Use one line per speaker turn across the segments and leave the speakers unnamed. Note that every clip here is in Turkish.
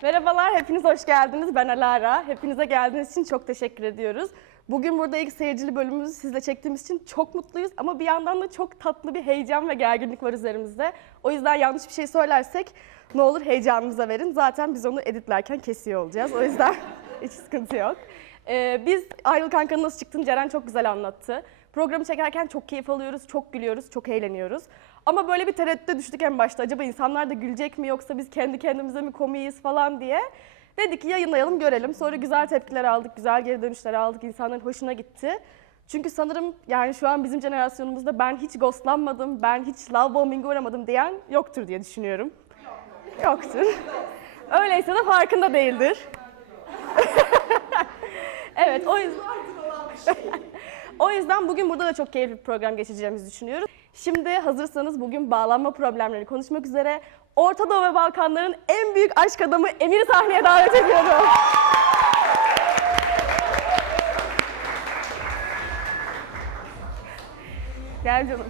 Merhabalar, hepiniz hoş geldiniz. Ben Alara. Hepinize geldiğiniz için çok teşekkür ediyoruz. Bugün burada ilk seyircili bölümümüzü sizle çektiğimiz için çok mutluyuz. Ama bir yandan da çok tatlı bir heyecan ve gerginlik var üzerimizde. O yüzden yanlış bir şey söylersek ne olur heyecanınıza verin. Zaten biz onu editlerken kesiyor olacağız. O yüzden hiç sıkıntı yok. Biz Ayrıl Kanka'nın nasıl çıktığını Ceren çok güzel anlattı. Programı çekerken çok keyif alıyoruz, çok gülüyoruz, çok eğleniyoruz. Ama böyle bir tereddüte düştük en başta. Acaba insanlar da gülecek mi yoksa biz kendi kendimize mi komiyiz falan diye. Dedik ki yayınlayalım görelim. Sonra güzel tepkiler aldık, güzel geri dönüşler aldık. İnsanların hoşuna gitti. Çünkü sanırım yani şu an bizim jenerasyonumuzda ben hiç ghostlanmadım, ben hiç love bombing'e uğramadım diyen yoktur diye düşünüyorum. Yoktur. Öyleyse de farkında değildir. Evet, o yüzden bugün burada da çok keyifli bir program geçireceğimizi düşünüyoruz. Şimdi hazırsanız bugün bağlanma problemleri konuşmak üzere Orta Doğu ve Balkanların en büyük aşk adamı Emir'i sahneye davet ediyorum. Gel canım.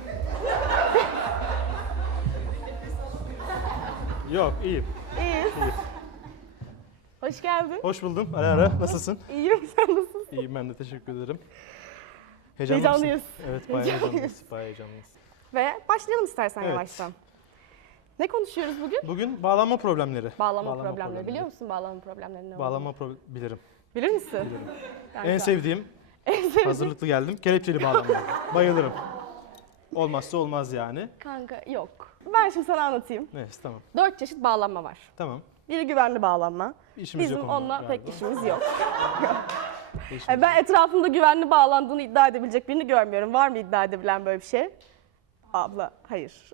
Yok, iyiyim.
İyiyiz. Hoş geldin.
Hoş buldum. Ara, nasılsın?
İyiyim, sen nasılsın?
İyiyim, ben de teşekkür ederim.
Heyecanlıyız.
Evet, bayağı heyecanlıyız. Bayağı heyecanlıyız.
Ve başlayalım istersen
Evet.
yavaştan. Ne konuşuyoruz bugün?
Bugün bağlanma problemleri.
Bağlanma problemleri. Biliyor musun bağlanma problemleri ne olduğunu?
Bilirim.
Bilir misin?
Bilirim.
Yani
En
şu an-
sevdiğim, hazırlıklı geldim, kelepçeli bağlanma. Bayılırım. Olmazsa olmaz yani.
Kanka yok. Ben şimdi sana anlatayım.
Neyse, tamam.
4 çeşit bağlanma var.
Tamam.
Biri güvenli bağlanma.
İşimiz
Bizim
yok onunla
onunla pek
galiba.
işimiz yok.
İşimiz
Yani ben etrafımda güvenli bağlandığını iddia edebilecek birini görmüyorum. Var mı iddia edebilen böyle bir şey? Abla, hayır.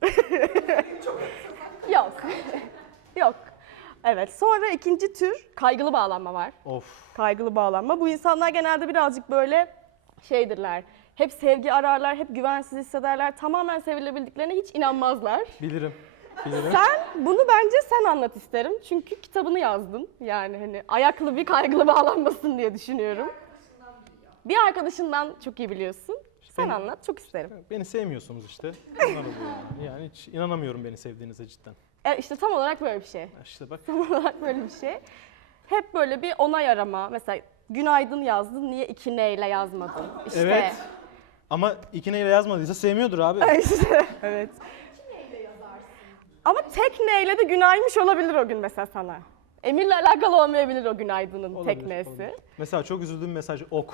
Yok. Yok. Evet. Sonra ikinci tür kaygılı bağlanma var.
Of.
Kaygılı bağlanma. Bu insanlar genelde birazcık böyle şeydirler. Hep sevgi ararlar, hep güvensiz hissederler. Tamamen sevilebildiklerine hiç inanmazlar.
Bilirim. Bilirim.
Bunu bence sen anlat isterim. Çünkü kitabını yazdın. Yani hani ayaklı bir kaygılı bağlanmasın diye düşünüyorum. Bir arkadaşından çok iyi biliyorsun. Sen anlat, çok isterim.
Beni sevmiyorsunuz işte. Bunlar oluyor yani hiç inanamıyorum beni sevdiğinize cidden.
İşte tam olarak böyle bir şey.
İşte bak.
Tam olarak böyle bir şey. Hep böyle bir onay arama. Mesela günaydın yazdın, niye 2 N ile yazmadın? İşte.
Evet. Ama iki neyle yazmadıysa sevmiyordur abi.
İşte, evet. Ama tek N ile de günaymış olabilir o gün mesela sana. Emir'le alakalı olmayabilir o günaydının tek N'si.
Olabilir. Mesela çok üzüldüğüm mesaj ok.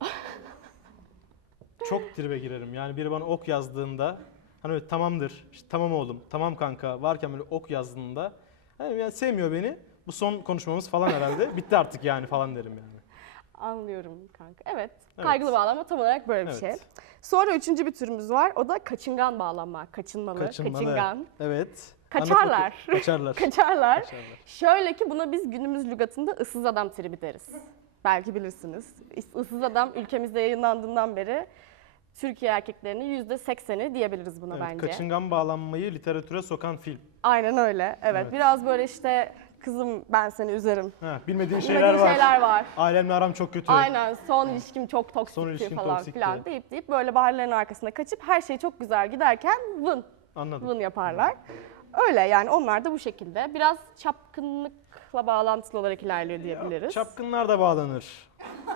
Çok tribe girerim. Yani biri bana ok yazdığında hani böyle tamamdır, işte tamam oğlum, tamam kanka varken böyle ok yazdığında hani yani sevmiyor beni. Bu son konuşmamız falan herhalde. Bitti artık yani falan derim yani.
Anlıyorum kanka. Evet. Kaygılı bağlanma tam olarak böyle bir
Evet.
şey. Sonra üçüncü bir türümüz var. O da kaçıngan bağlanma. Kaçınmalı, kaçıngan.
Evet.
Kaçarlar.
Anlat bakayım. Kaçarlar.
Kaçarlar.
Kaçarlar.
Şöyle ki buna biz günümüz lügatında ıssız adam tribi deriz. Belki bilirsiniz. Issız adam ülkemizde yayınlandığından beri Türkiye erkeklerinin %80'i diyebiliriz buna
Evet,
bence.
kaçıngan bağlanmayı literatüre sokan film.
Aynen öyle. Evet.
Evet.
Biraz böyle işte kızım ben seni üzerim.
Ha, bilmediğin
Bilmediğin
şeyler var. Ailemle aram çok kötü.
Aynen. Son ilişkim çok
Son
toksikti
ilişkim
falan
toksikti.
filan deyip böyle baharların arkasına kaçıp her şey çok güzel giderken
Anladım.
vın yaparlar. Öyle yani onlar da bu şekilde. Biraz çapkınlıkla bağlantılı olarak ilerliyor diyebiliriz.
Çapkınlar da bağlanır.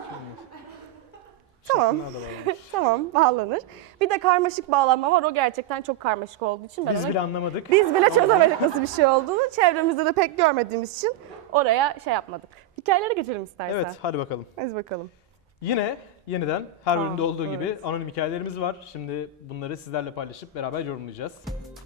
Tamam.
Çapkınlar da bağlanır.
Tamam, bağlanır. Bir de karmaşık bağlanma var. O gerçekten çok karmaşık olduğu için ben
Biz
ona...
bile anlamadık.
Biz bile çözemedik nasıl bir şey olduğunu. Çevremizde de pek görmediğimiz için oraya şey yapmadık. Hikayelere geçelim istersen.
Evet, hadi bakalım.
Hadi bakalım.
Yeniden her bölümde olduğu
evet.
gibi anonim hikayelerimiz var. Şimdi bunları sizlerle paylaşıp beraber yorumlayacağız.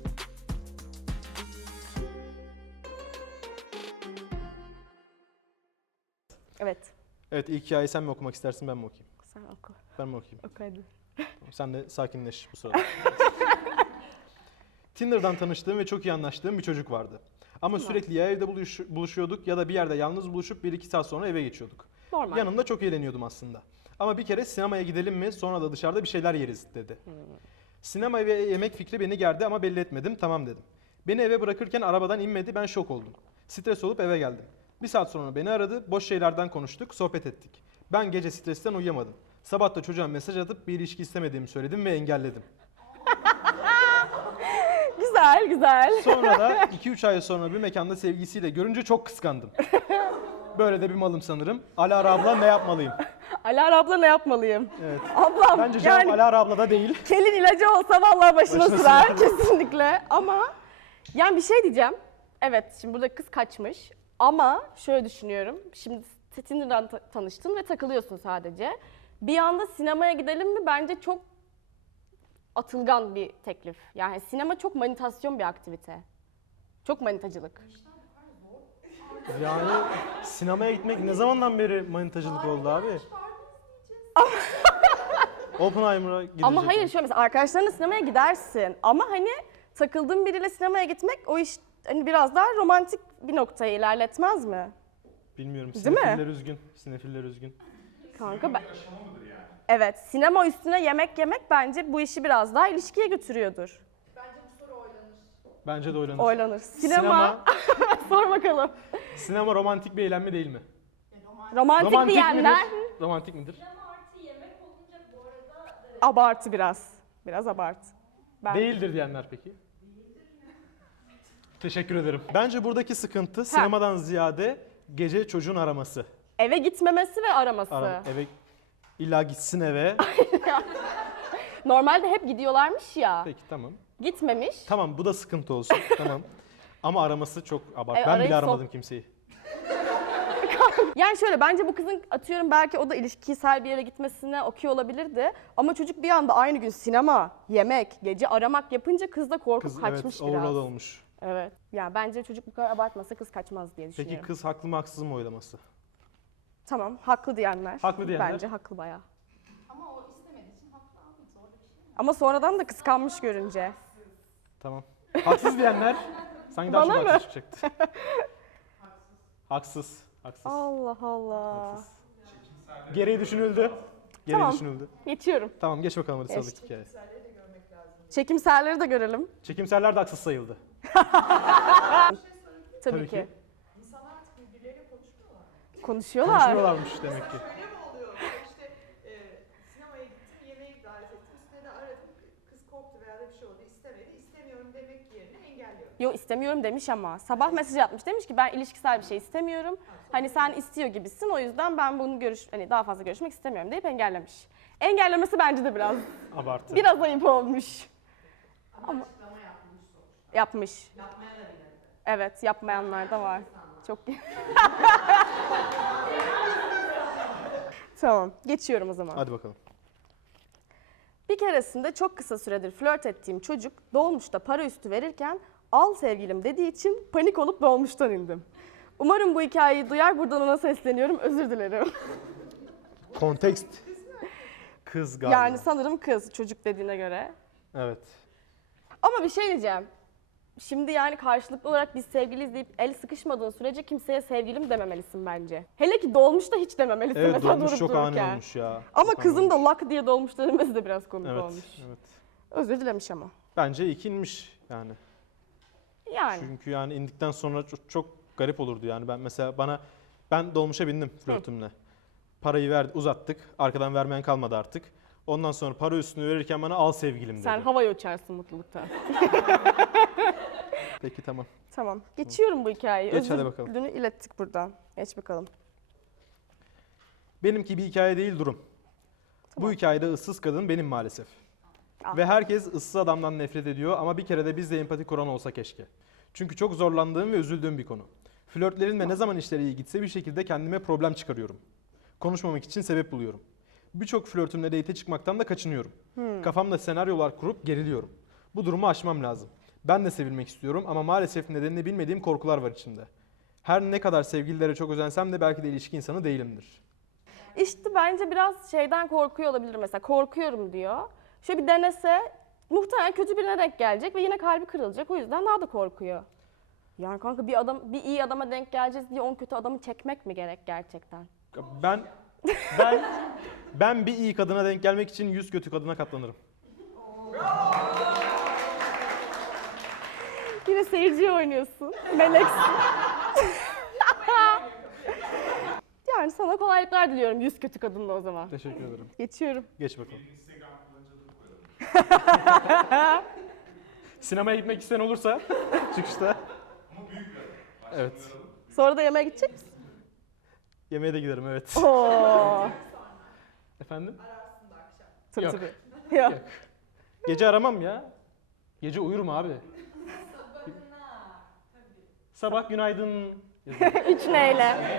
Evet.
Evet, ilk hikayeyi sen mi okumak istersin, ben mi okuyayım?
Sen oku.
Ben mi okuyayım?
Oku hadi.
Sen de sakinleş bu sırada. Tinder'dan tanıştığım ve çok iyi anlaştığım bir çocuk vardı. Ama sürekli ya evde buluşuyorduk ya da bir yerde yalnız buluşup 1-2 saat sonra eve geçiyorduk.
Normal.
Yanında çok eğleniyordum aslında. Ama bir kere sinemaya gidelim mi sonra da dışarıda bir şeyler yeriz dedi. Sinema ve yemek fikri beni gerdi ama belli etmedim, tamam dedim. Beni eve bırakırken arabadan inmedi, ben şok oldum. Stres olup eve geldim. Bir saat sonra beni aradı, boş şeylerden konuştuk, sohbet ettik. Ben gece stresten uyuyamadım. Sabah da çocuğa mesaj atıp bir ilişki istemediğimi söyledim ve engelledim.
Güzel. Güzel, güzel.
Sonra da 2-3 ay sonra bir mekanda sevgilisiyle görünce çok kıskandım. Böyle de bir malım sanırım. Alara abla ne yapmalıyım?
Alara abla ne yapmalıyım?
Evet.
Ablam
Bence cevap
yani
Alara abla da değil.
kelin ilacı olsa vallahi başına
Başına
sürer
sürer.
kesinlikle. Ama yani bir şey diyeceğim. Evet, şimdi burada kız kaçmış. Ama şöyle düşünüyorum. Şimdi Tinder'dan tanıştın ve takılıyorsun sadece. Bir anda sinemaya gidelim mi? Bence çok atılgan bir teklif. Yani sinema çok manitasyon bir aktivite. Çok manitacılık.
Yani sinemaya gitmek ne zamandan beri manitacılık oldu abi? Oppenheimer'a gidecek.
Ama hayır şöyle mesela arkadaşlarınla sinemaya gidersin. Ama hani takıldığın biriyle sinemaya gitmek o iş hani biraz daha romantik bir noktaya ilerletmez mi?
Bilmiyorum.
Değil mi?
Sinefiller üzgün. Sinefiller üzgün.
Kanka ben... Evet, sinema üstüne yemek yemek bence bu işi biraz daha ilişkiye götürüyordur.
Bence de oynanır.
Oylanır. Sinema. Sor bakalım.
Sinema romantik bir eğlenme değil mi?
Romantik diyenler
midir? Romantik midir?
abartı biraz. Biraz abartı. Ben...
Değildir diyenler peki? Teşekkür ederim. Bence buradaki sıkıntı sinemadan ziyade gece çocuğun araması.
Eve gitmemesi ve araması.
Eve illa gitsin eve.
Normalde hep gidiyorlarmış ya.
Peki tamam.
Gitmemiş.
Tamam bu da sıkıntı olsun. Tamam. Ama araması çok abart. Ben
arayı
bile aramadım
sok.
kimseyi.
Yani şöyle bence bu kızın atıyorum belki o da ilişkisel bir yere gitmesine okey olabilirdi. Ama çocuk bir anda aynı gün sinema, yemek, gece aramak yapınca kız da korkup
Kız
kaçmış
evet
biraz.
overload olmuş.
Evet. Yani bence çocuk bu kadar abartmasa kız kaçmaz diye
Peki
düşünüyorum.
kız haklı mı haksız mı oylaması?
Tamam, haklı diyenler.
Haklı diyenler.
Bence haklı bayağı. Ama o istemediği için haklı abi. Zor bir şey. Ama sonradan da kıskanmış görünce.
Tamam. Haksız diyenler sanki daha
Bana
çok
mı?
haksız çıkacaktı. Haksız. Haksız.
Allah Allah.
Haksız. Gereği düşünüldü. Gereği
Tamam.
düşünüldü.
Geçiyorum.
Tamam geç bakalım hadi
Geç.
sıradaki hikaye.
Çekimserleri de görelim.
Çekimserler de haksız sayıldı.
Tabii ki.
İnsanlar artık birbirleriyle konuşmuyorlar.
Konuşuyorlar.
Konuşmuyorlarmış demek ki.
Öyle mi oluyor? İşte sinemaya gittim, yemeğe davet ettim, üstüne de aradım, kız korktu veya da bir şey oldu, istemedi. İstemiyorum demek yerine engelliyorum.
Yo istemiyorum demiş ama. Sabah mesaj atmış. Demiş ki ben ilişkisel bir şey istemiyorum. Hani sen istiyor gibisin o yüzden ben bunu hani daha fazla görüşmek istemiyorum deyip engellemiş. Engellemesi bence de
Abartı.
biraz ayıp olmuş. Ama yapmış. Evet, yapmayanlar da var. Çok Tamam, geçiyorum o zaman.
Hadi bakalım.
Bir keresinde çok kısa süredir flört ettiğim çocuk dolmuşta para üstü verirken al sevgilim dediği için panik olup dolmuştan indim. Umarım bu hikayeyi duyar, buradan ona sesleniyorum, özür dilerim.
Kontekst. Kız galiba.
Yani sanırım kız, çocuk dediğine göre.
Evet.
Ama bir şey diyeceğim. Şimdi yani karşılıklı olarak biz sevgiliyiz deyip el sıkışmadığın sürece kimseye sevgilim dememelisin bence. Hele ki dolmuşta hiç dememelisin
Evet
mesela
dolmuş
durup
çok ani
dururken.
olmuş ya.
Ama
Çok ani
kızın da
olmuş.
lak diye dolmuşta demesi de biraz komik
Evet,
olmuş.
evet.
Özür dilemiş ama.
Bence ikinmiş yani.
Yani.
Çünkü yani indikten sonra çok garip olurdu yani. Ben mesela ben dolmuşa bindim flörtümle. Parayı uzattık. Arkadan vermeyen kalmadı artık. Ondan sonra para üstünü verirken bana al sevgilim dedi.
Sen havaya uçarsın mutluluktan.
Peki tamam.
Tamam. Geçiyorum bu hikayeyi.
Geç,
Özür
hadi bakalım.
dilini ilettik buradan. Geç bakalım.
Benimki bir hikaye değil durum.
Tamam.
Bu hikayede ıssız kadın benim maalesef.
Ah.
Ve herkes ıssız adamdan nefret ediyor ama bir kere de biz de empati kuran olsa keşke. Çünkü çok zorlandığım ve üzüldüğüm bir konu. Flörtlerimle ne zaman işleri iyi gitse bir şekilde kendime problem çıkarıyorum. Konuşmamak için sebep buluyorum. Birçok flörtümle date çıkmaktan da kaçınıyorum. Kafamda senaryolar kurup geriliyorum. Bu durumu aşmam lazım. Ben de sevilmek istiyorum ama maalesef nedenini bilmediğim korkular var içimde. Her ne kadar sevgililere çok özensem de belki de ilişki insanı değilimdir.
İşte bence biraz şeyden korkuyor olabilir mesela. Korkuyorum diyor. Şöyle bir denese muhtemelen kötü birine denk gelecek ve yine kalbi kırılacak. O yüzden daha da korkuyor. Yani kanka bir iyi adama denk geleceğiz diye 10 kötü adamı çekmek mi gerek gerçekten?
Ben bir iyi kadına denk gelmek için 100 kötü kadına katlanırım.
Yine seyirciye oynuyorsun. Meleksin. Yani sana kolaylıklar diliyorum 100 kötü kadınla o zaman.
Teşekkür ederim.
Geçiyorum.
Geç bakalım. Sinemaya gitmek isteyen olursa çıkışta. Evet.
Sonra da yemeğe gidecek misin?
Yemeğe de giderim evet.
Oo.
Efendim?
Ararsın da akşam.
Tabii
Yok.
tabii. Yok.
Yok. Gece aramam ya. Gece uyurum abi. Sabah günaydın. yazarım.
3 neyle?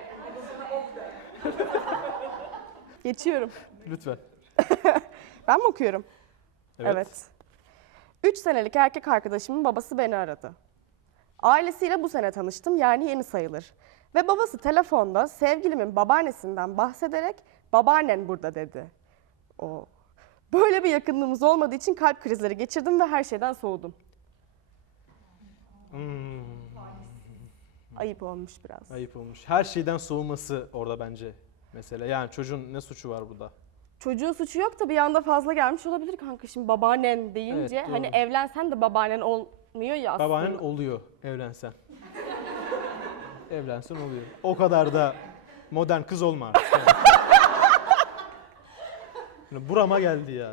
Geçiyorum.
Lütfen.
Ben mi okuyorum? Evet. 3 senelik erkek arkadaşımın babası beni aradı. Ailesiyle bu sene tanıştım, yani yeni sayılır. Ve babası telefonda sevgilimin babaannesinden bahsederek babaannen burada dedi. O. Böyle bir yakınlığımız olmadığı için kalp krizleri geçirdim ve her şeyden soğudum.
Hmm,
Ayıp olmuş biraz.
ayıp olmuş. Her şeyden soğuması orada bence. Mesela yani çocuğun ne suçu var burada?
Çocuğun suçu yok da bir anda fazla gelmiş olabilir kanka. Şimdi babaannen deyince
Evet, doğru.
hani evlensen de babaannen olmuyor ya aslında.
Babaannen oluyor evlensen. Evlensen oluyor. O kadar da modern kız olma artık. Yani. Burama geldi ya.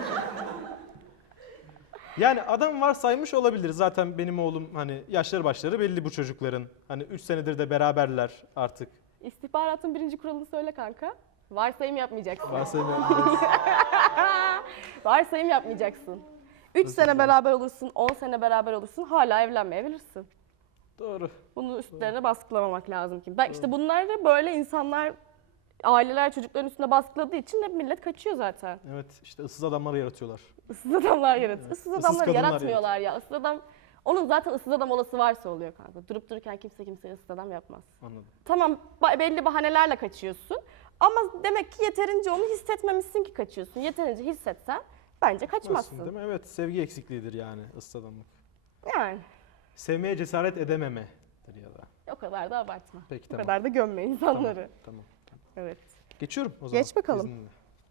Yani adam varsaymış olabilir. Zaten benim oğlum hani yaşları başları belli bu çocukların. Hani 3 senedir de beraberler artık.
İstihbaratın 1. kuralını söyle kanka. Varsayım yapmayacaksın.
Varsayım.
Varsayım yapmayacaksın. 3
Özür
sene
dilerim.
beraber olursun, 10 sene beraber olursun, hala evlenmeyebilirsin.
Doğru.
Bunu üstlerine baskılamamak lazım ki. Ben işte bunları böyle insanlar, aileler çocukların üstüne baskıladığı için hep millet kaçıyor zaten.
Evet işte ıssız adamları yaratıyorlar.
Issız adamlar yaratıyor.
Evet.
Issız
Issız
adamları
kadınlar
yaratmıyorlar ya. Issız adam, onun zaten ıssız adam olası varsa oluyor kanka. Durup dururken kimse kimseye ıssız adam yapmaz.
Anladım.
Tamam belli bahanelerle kaçıyorsun. Ama demek ki yeterince onu hissetmemişsin ki kaçıyorsun. Yeterince hissetsen bence kaçmazsın.
Değil mi? Evet sevgi eksikliğidir yani ıssız adamlık.
Yani
Sevmeye cesaret edememedir ya da.
o kadar da abartma.
Peki
O
tamam.
kadar da gömme insanları.
Tamam.
Evet.
Geçiyorum o zaman.
Geç bakalım.
izninle.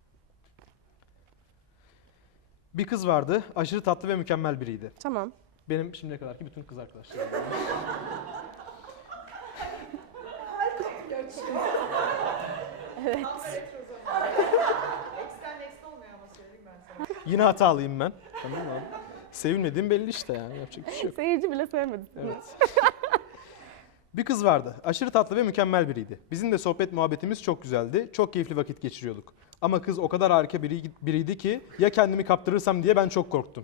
Bir kız vardı. Aşırı tatlı ve mükemmel biriydi.
Tamam.
Benim şimdiye kadarki bütün kız arkadaşlarım.
Evet.
Tam da retro zaman. X'ten next olmuyor ama söyleyeyim ben sana.
Yine hatalıyım ben. Tamam mı? Sevilmediğim belli işte yani. Yapacak bir şey yok.
Seyirci bile sevmedi.
Evet. Bir kız vardı. Aşırı tatlı ve mükemmel biriydi. Bizim de sohbet muhabbetimiz çok güzeldi. Çok keyifli vakit geçiriyorduk. Ama kız o kadar harika biriydi ki ya kendimi kaptırırsam diye ben çok korktum.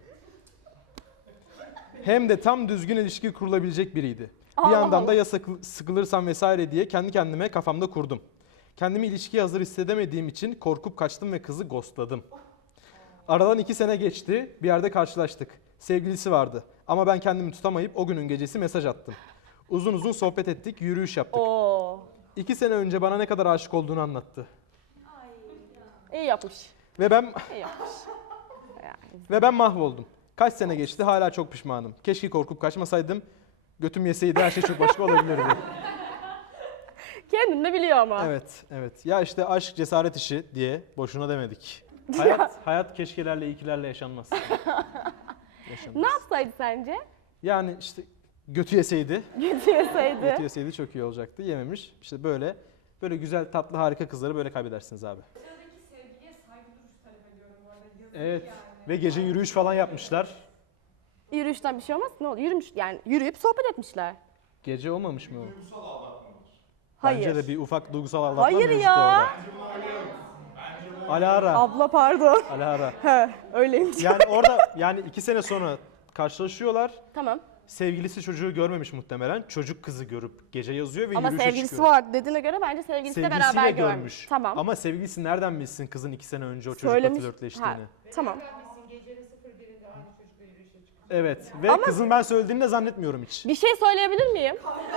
Hem de tam düzgün ilişki kurulabilecek biriydi. Bir
Allah
yandan
Allah.
da ya sıkılırsam vesaire diye kendi kendime kafamda kurdum. Kendimi ilişkiye hazır hissedemediğim için korkup kaçtım ve kızı ghostladım. Aradan 2 sene geçti, bir yerde karşılaştık. Sevgilisi vardı ama ben kendimi tutamayıp o günün gecesi mesaj attım. Uzun uzun sohbet ettik, yürüyüş yaptık.
Oo.
2 sene önce bana ne kadar aşık olduğunu anlattı.
İyi yapmış.
Ve ben
İyi yapmış. Yani.
ve ben mahvoldum. Kaç sene geçti, hala çok pişmanım. Keşke korkup kaçmasaydım. Götüm yeseydi her şey çok başka olabilirdi.
Kendin de biliyor ama.
Evet, evet. Ya işte aşk cesaret işi diye boşuna demedik. Hayat keşkelerle, iyikilerle yaşanmaz. Yaşanmaz.
Ne yapsaydı sence?
Yani işte götü yeseydi,
Götü yeseydi.
götü yeseydi çok iyi olacaktı. Yememiş. İşte böyle güzel, tatlı, harika kızları böyle kaybedersiniz abi.
Sıradaki sevgiliye saygı duruş talep ediyorum bu arada. Yazık
Evet.
yani.
Ve gece yürüyüş falan yapmışlar.
Yürüyüşten bir şey olmaz. Ne oldu? Yürümüş yani yürüyüp sohbet etmişler.
Gece olmamış mı o?
Hayır.
Bence de bir ufak duygusal aldatma
Hayır
mevcut
ya.
orada. Alara.
Abla pardon.
Alara.
He, öyleymiş.
Yani orada 2 sene sonra karşılaşıyorlar.
Tamam.
Sevgilisi çocuğu görmemiş muhtemelen. Çocuk kızı görüp gece yazıyor ve
Ama
yürüyüşe
sevgilisi
çıkıyor.
var dediğine göre bence sevgilisiyle
Sevgilisiyle
beraber
görmüş.
Tamam.
Ama sevgilisi nereden bilsin kızın 2 sene önce o çocukla
Söylemiş.
flörtleştiğini?
Ha, tamam.
Bilsin gecenin 01'inde aynı çocukla yürüyüşe çıkıyor.
Evet. Ve
Ama-
kızın ben söylediğini de zannetmiyorum hiç.
Bir şey söyleyebilir miyim?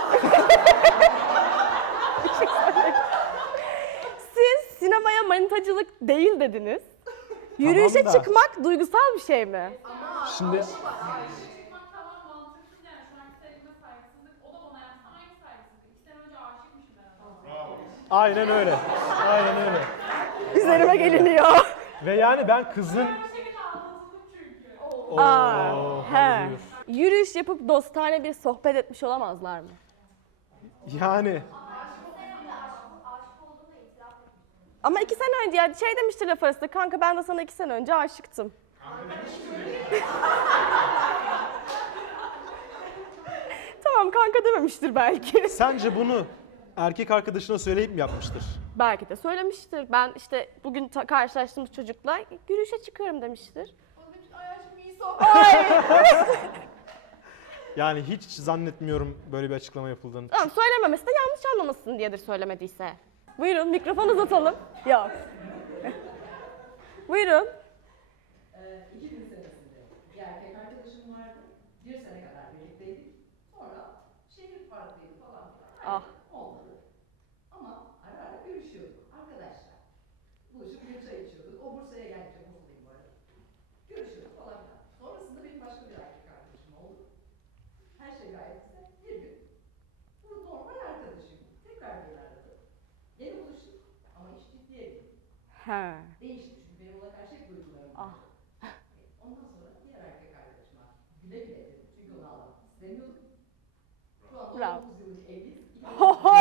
Siz sinemaya manitacılık değil dediniz. Yürüyüşe
da.
çıkmak duygusal bir şey mi?
Şimdi
Çıkmak tamam mantıksız yani şu anki sevgilime saygısızlık, o da bana yapsa aynı saygısızlık. 2 sene önce aşıkmışım ben adama.
aynen öyle. Aynen öyle.
Üzerime geliniyor.
Ve yani ben kızın...
Bir şekilde aldatıldım çünkü.
Aa,
Oo,
he.
hadi buyur.
Yürüyüş yapıp dostane bir sohbet etmiş olamazlar mı?
Yani
Ama 2 sene önce yani şey demişti laf arasında, kanka ben de sana 2 sene önce aşıktım. Tamam kanka dememiştir belki.
Sence bunu erkek arkadaşına söyleyip mi yapmıştır?
Belki de söylemiştir. Ben işte bugün karşılaştığımız çocukla yürüyüşe çıkıyorum demiştir.
O da demiş ay aşkım iyi sohbet.
Ay.
Yani hiç zannetmiyorum böyle bir açıklama yapıldığını.
Tamam söylememesi de yanlış anlamasın diyedir söylemediyse. Buyurun mikrofon uzatalım. Yok. Buyurun.
2000 senesinde bir erkek arkadaşım vardı. Bir sene kadar birlikteydik. Sonra şehir farklıydı falan filan.
Ah.
Olmadı. Ama ara ara görüşüyorduk arkadaşlar. Buluşup bir çay içiyorduk. O Bursa'ya gelecek Bursa'dayım bu arada. Görüşüyorduk falan filan. Sonrasında benim başka bir erkek arkadaşım oldu. Her şey gayet güzel. Bir gün bu normal arkadaşım tekrar beni aradı. Yeni buluştuk ama iş ciddiye bindi.
He.
Değişti çünkü benim ona karşı hep duygularım
Ah.
vardı. Ondan sonra diğer erkek arkadaşıma güle güle dedim. Çünkü onu almak istemiyordum. Şu anda
Bravo.
19 yıllık evliyiz.
Ho ho!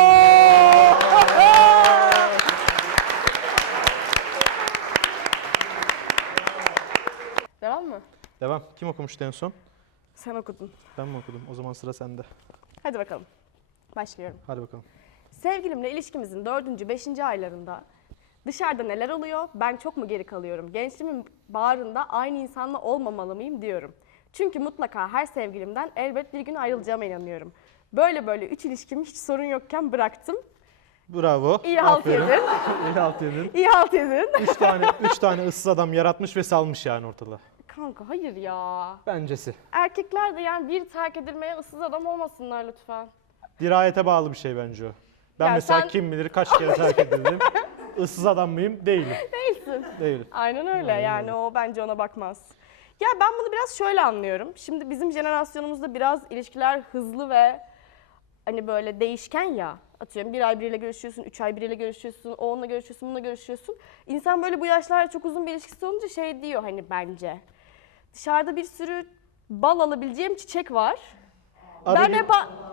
Devam mı?
Devam. Kim okumuştu en son?
Sen okudun.
Ben mi okudum? O zaman sıra sende.
Hadi bakalım. Başlıyorum.
Hadi bakalım.
Sevgilimle ilişkimizin 4. 5. aylarında dışarıda neler oluyor, ben çok mu geri kalıyorum, gençliğimin bağrında aynı insanla olmamalı mıyım diyorum. Çünkü mutlaka her sevgilimden elbet bir gün ayrılacağıma inanıyorum. Böyle 3 ilişkimi hiç sorun yokken bıraktım.
Bravo.
İyi halt
Aferin.
yedin.
İyi halt yedin.
İyi halt edin.
Üç tane ıssız adam yaratmış ve salmış yani ortalığı.
Kanka hayır ya.
Bencesi.
Erkekler de yani bir terk edilmeye ıssız adam olmasınlar lütfen.
Dirayete bağlı bir şey bence o. Ben
Ya
mesela
sen-
kim bilir kaç kere terk edildim. Issız adam mıyım? Değilim.
Değilsin.
Değilim.
Aynen öyle yani o bence ona bakmaz. Ya ben bunu biraz şöyle anlıyorum. Şimdi bizim jenerasyonumuzda biraz ilişkiler hızlı ve hani böyle değişken ya. Atıyorum 1 ay biriyle görüşüyorsun, 3 ay biriyle görüşüyorsun, o onunla görüşüyorsun, bununla görüşüyorsun. İnsan böyle bu yaşlarda çok uzun bir ilişkisi olunca şey diyor hani bence. Dışarıda bir sürü bal alabileceğim çiçek var.
Arı
Ben
gibi-
hep...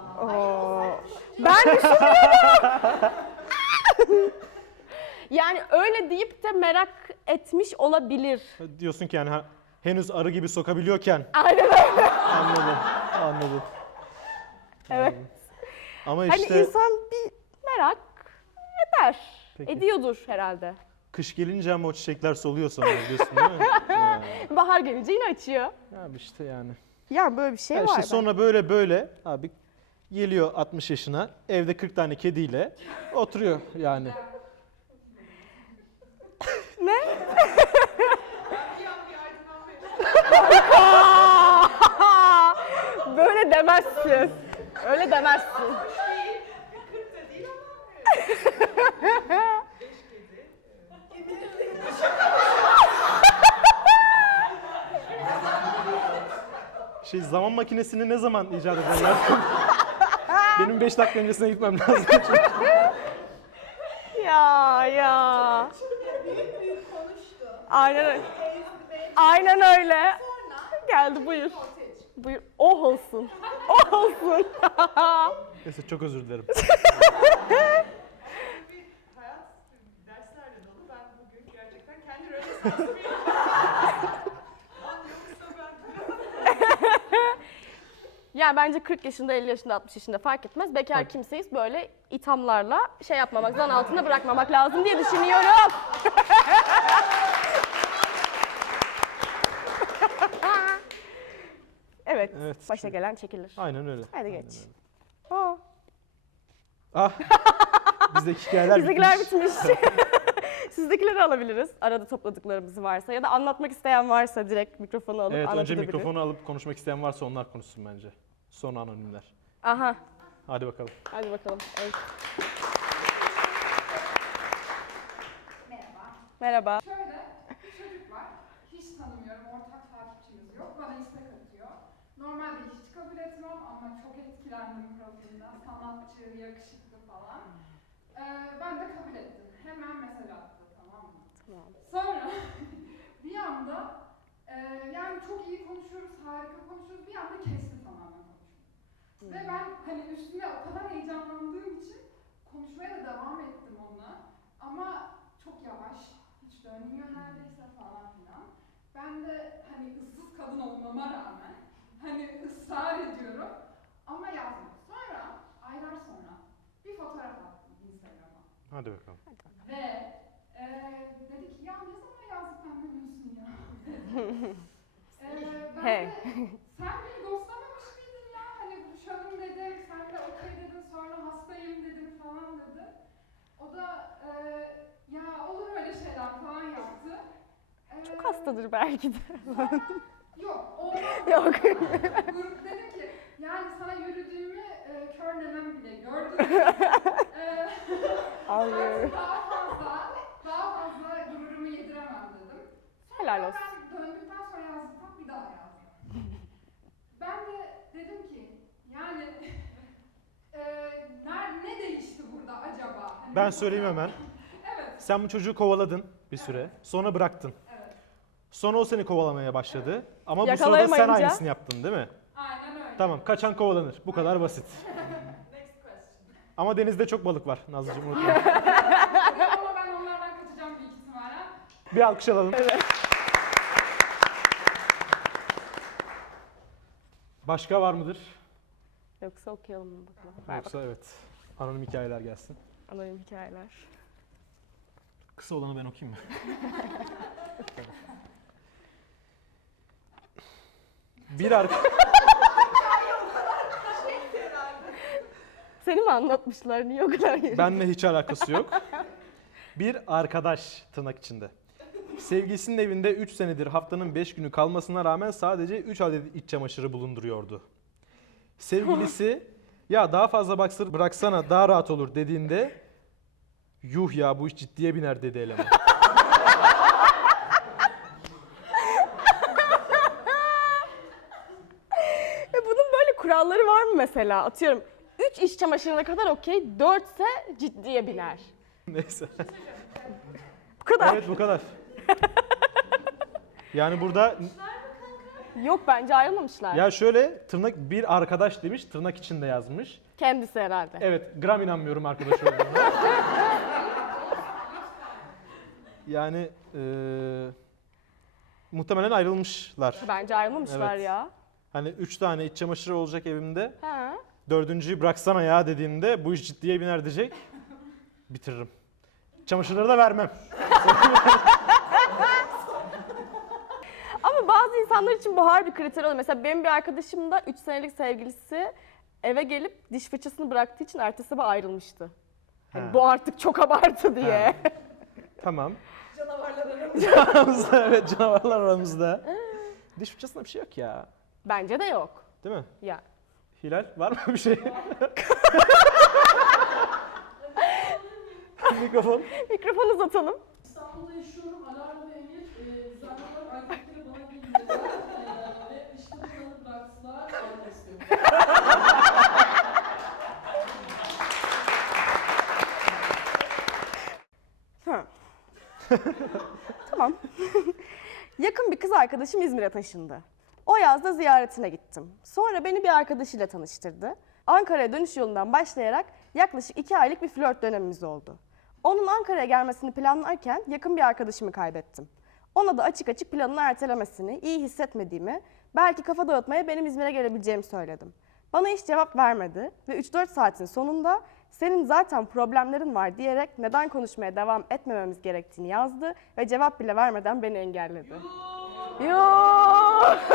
Ben düşünüyorum. Yani öyle deyip de merak etmiş olabilir.
Diyorsun ki yani henüz arı gibi sokabiliyorken.
Aynen öyle.
Anladım.
Evet.
Ama
Hani
işte
insan bir merak eder.
Peki.
Ediyordur herhalde.
kış gelince ama o çiçekler soluyor sonra diyorsun değil mi? Ya.
Bahar gelince yine açıyor.
Abi işte yani.
Ya böyle bir şey
Ya
var.
işte
bence.
sonra böyle abi geliyor 60 yaşına evde 40 tane kediyle oturuyor yani.
Ne?
Bir an bir aydınlanma.
Böyle demezsin. Öyle demezsin.
Değil. 40 da değil ama. 5 kedi.
Zaman makinesini ne zaman icat ederler? Benim 5 dakika öncesine gitmem lazım.
Ya.
Büyük büyük konuştu.
Aynen öyle.
Ezdi.
Aynen öyle.
Sonra
Geldi buyur.
ortaya çıktı.
Buyur. Oh olsun. Oh olsun.
Neyse çok özür dilerim.
Bir hayat derslerle dolu. Ben bugün gerçekten kendi rönesansımı anlıyorsa ben.
Yani bence 40 yaşında, 50 yaşında, 60 yaşında fark etmez. Bekar
Fark-
kimseyiz böyle ithamlarla şey yapmamak, zan altında bırakmamak lazım diye düşünüyorum. Evet,
Evet.
başa gelen çekilir.
Aynen öyle.
Hadi
Aynen
geç.
öyle.
Aa,
Ah. Bizdeki hikayeler
bizdekiler
bitmiş.
bitmiş. Sizdekileri alabiliriz. Arada topladıklarımız varsa ya da anlatmak isteyen varsa direkt mikrofonu alıp
Evet önce
anlatabilir.
mikrofonu alıp konuşmak isteyen varsa onlar konuşsun bence. Sonra anonimler.
Aha,
Hadi bakalım.
hadi bakalım. Evet.
Merhaba.
Merhaba.
Şöyle bir çocuk var. Hiç tanımıyorum. Ortak takipçimiz yok. Bana istek atıyor. Normalde hiç kabul etmem ama çok etkilendim profilinden. Sanatçı, yakışıklı falan. Ben de kabul ettim. Hemen mesaj attı, tamam mı?
Tamam.
Sonra bir anda yani çok iyi konuşuyoruz, harika konuşuyoruz. Bir anda kesti tamamen konuşmayı. Ve ben hani üstüne o kadar heyecanlandığım için konuşmaya da devam ettim onunla. Ama çok yavaş, hiç dönmüyor neredeyse falan filan. Ben de hani ıssız kadın olmama rağmen hani ısrar ediyorum ama yazmıyorsun.
Hadi bakalım.
Ve dedi ki ya ne zaman yazdıktan dönüyorsun ya? Ben
Hey.
de sen beni ghostlamamış mıydın ya? Hani buluşalım dedim, sen de okey dedin, sonra hastayım dedim falan dedi. O da ya olur öyle şeyler falan yaptı.
Çok hastadır belki de.
Yok, olmaz.
Yok.
Grup dedim ki yani sana yürüdüğümü kör nemem bile gördüm.
Anlıyorum.
Artık daha fazla gururumu yediremem dedim.
Helal olsun.
Ben döndükten sonra yazdıktan bir daha yazdım. Ben de dedim ki yani ne değişti burada acaba? Hani
Ben söyleyeyim hemen.
Evet,
Sen bu çocuğu kovaladın bir süre. Sonra bıraktın.
evet.
Sonra o seni kovalamaya başladı. Ama bu sırada sen
Yakalayamayınca-
aynısını yaptın değil mi?
Aynen öyle.
Tamam, kaçan kovalanır. Bu kadar basit.
Next question.
Ama denizde çok balık var Nazlıcığım, unutma.
Ama ben onlardan kaçacağım büyük ihtimalle.
Bir alkış alalım. Başka var mıdır?
Yoksa okuyalım mı bakalım. Ver
Yoksa evet. Anonim hikayeler gelsin.
bakalım. Anonim hikayeler.
Kısa olanı ben okuyayım mı? Bir
Seni mi anlatmışlar? Niye o kadar yürüdün?
Benle hiç alakası yok. Bir arkadaş tırnak içinde. Sevgilisinin evinde 3 senedir haftanın 5 günü kalmasına rağmen sadece 3 adet iç çamaşırı bulunduruyordu. Sevgilisi ya daha fazla baksır bıraksana daha rahat olur dediğinde yuh ya bu iş ciddiye biner dedi eleman.
Bunun böyle kuralları var mı mesela? Atıyorum 3 iş çamaşırına kadar okey, 4 ise ciddiye biner.
Neyse.
Bu kadar.
Evet bu kadar. Yani burada
Yok, bence ayrılmamışlar.
ya şöyle bir arkadaş demiş, tırnak içinde yazmış.
Kendisi herhalde.
Evet, gram inanmıyorum arkadaş olduğuna. Yani muhtemelen ayrılmışlar.
Bence ayrılmamışlar
Evet.
ya.
Hani 3 tane iç çamaşırı olacak evimde.
Ha.
4.'yü bıraksana ya dediğimde bu iş ciddiye biner diyecek. Bitiririm. Çamaşırları da vermem.
Ama bazı insanlar için bu harbi kriter oluyor. Mesela benim bir arkadaşım da 3 senelik sevgilisi eve gelip diş fırçasını bıraktığı için ertesi sabah ayrılmıştı. Hani
Ha.
bu artık çok abartı diye.
Ha. Tamam.
Canavarlar aramızda.
Aramızda evet, canavarlar aramızda. Diş fırçasında bir şey yok ya.
Bence de yok.
Değil mi?
Ya.
Hilal var mı bir şey? Mikrofon.
Mikrofon uzatalım.
İstanbul'da yaşıyorum. Alarm ve Emir düzenli olarak anketleri bana geliyorlar. Ve işte bunları bıraktılar. Almak istiyorum.
Ha. Tamam. Yakın bir kız arkadaşım İzmir'e taşındı. O yazda ziyaretine gittim. Sonra beni bir arkadaşıyla tanıştırdı. Ankara'ya dönüş yolundan başlayarak yaklaşık 2 aylık bir flört dönemimiz oldu. Onun Ankara'ya gelmesini planlarken yakın bir arkadaşımı kaybettim. Ona da açık açık planını ertelemesini, iyi hissetmediğimi, belki kafa dağıtmaya benim İzmir'e gelebileceğimi söyledim. Bana hiç cevap vermedi ve 3-4 saatin sonunda senin zaten problemlerin var diyerek neden konuşmaya devam etmememiz gerektiğini yazdı ve cevap bile vermeden beni engelledi. Yoo!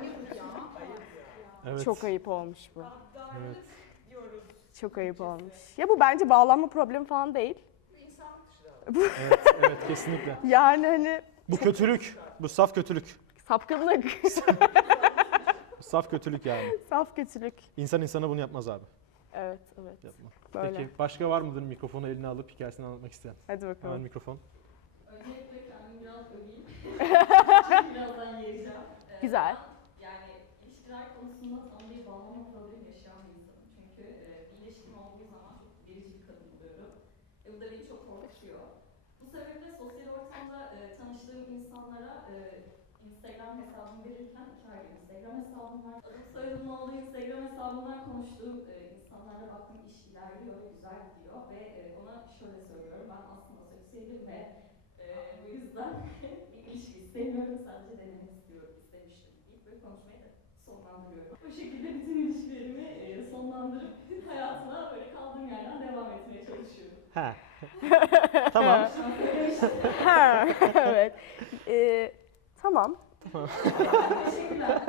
Evet.
Çok ayıp olmuş bu.
Evet.
diyoruz.
Çok ayıp olmuş. Ya bu bence bağlanma problemi falan değil.
Evet, evet kesinlikle.
Yani hani
Bu kötülük. Bu saf kötülük.
sapkınlık,
Bu saf kötülük yani.
saf kötülük.
İnsan insana bunu yapmaz abi.
Evet, evet.
Yapma.
Böyle.
Peki başka var mıdır mikrofonu eline alıp hikayesini anlatmak isteyen?
Hadi
Hemen
bakalım.
mikrofon.
Öncelikle kendimi biraz öveyim. Çünkü birazdan yereceğim.
Güzel.
Yani ilişkiler konusunda tam bir bağlama problemi yaşayan bir insanım. Çünkü bir ilişkim olduğu zaman çok verici bir kadın oluyorum. Bu da beni çok korkutuyor. Bu sebeple sosyal ortamda tanıştığım insanlara Instagram hesabımı verirken 2 ayrı Instagram hesabım var. Adım soyadımın olduğu Instagram hesabımdan konuştuğum insanlarla baktım iş ilerliyor, güzel gidiyor ve ona şöyle söylüyorum. Ben aslında sosyalım ve bu yüzden bir ilişki istemiyorum, sadece denemek istemiştim deyip böyle konuşmayı da sonlandırıyorum. Bu şekilde bütün ilişkilerimi sonlandırıp hayatıma böyle kaldığım yerden devam etmeye çalışıyorum.
Ha. Tamam.
Ha, evet. Tamam.
Teşekkürler.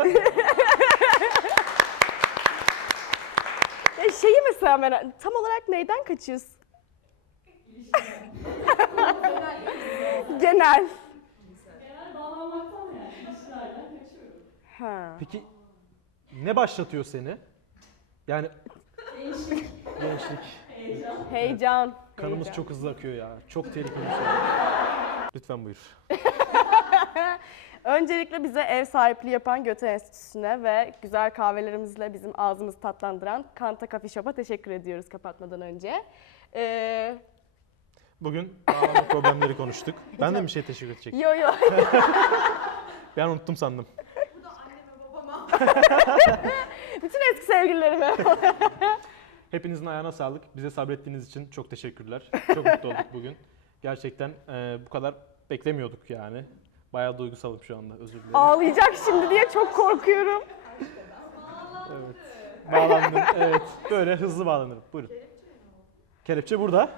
Şeyi mesela tam olarak neyden kaçıyorsun? Genel.
Genel bağlanmaktan yani ilişkilerden kaçıyorum.
Ha.
Peki ne başlatıyor seni? Yani
Gençlik,
gençlik.
heyecan.
Heyecan.
Kanımız
heyecan.
çok hızlı akıyor ya. Çok tehlikeli bir şey. Lütfen buyur.
Öncelikle bize ev sahipliği yapan Göte Enstitüsü'ne ve güzel kahvelerimizle bizim ağzımızı tatlandıran Kanta Coffee Shop'a teşekkür ediyoruz kapatmadan önce.
Bugün bağlama problemleri konuştuk. Ben de bir şey teşekkür edecektim.
Yo.
Ben unuttum sandım.
Bu da anneme babama.
Bütün eski sevgililerime.
Hepinizin ayağına sağlık. Bize sabrettiğiniz için çok teşekkürler. Çok mutlu olduk bugün. Gerçekten bu kadar beklemiyorduk yani. Bayağı duygusalım şu anda. Özür dilerim.
Ağlayacak şimdi diye çok korkuyorum.
Evet. Bağlandım. Evet. Böyle hızlı bağlanırım. Buyurun. Kelepçe burada.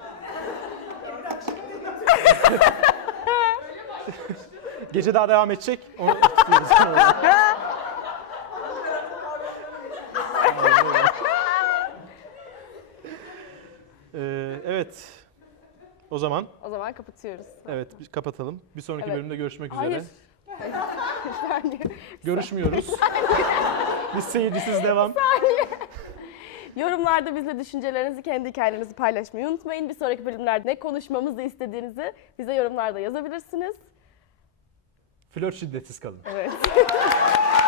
Gece daha devam edecek. Onu tutuyoruz. Evet. O zaman
O zaman kapatıyoruz.
evet biz kapatalım. Bir sonraki
Evet.
bölümde görüşmek üzere.
Hayır. Yani
Görüşmüyoruz. Biz seyircisiz devam.
yorumlarda bizle düşüncelerinizi, kendi hikayelerinizi paylaşmayı unutmayın. Bir sonraki bölümlerde ne konuşmamızı istediğinizi bize yorumlarda yazabilirsiniz.
Flört şiddetsiz kalın.
Evet.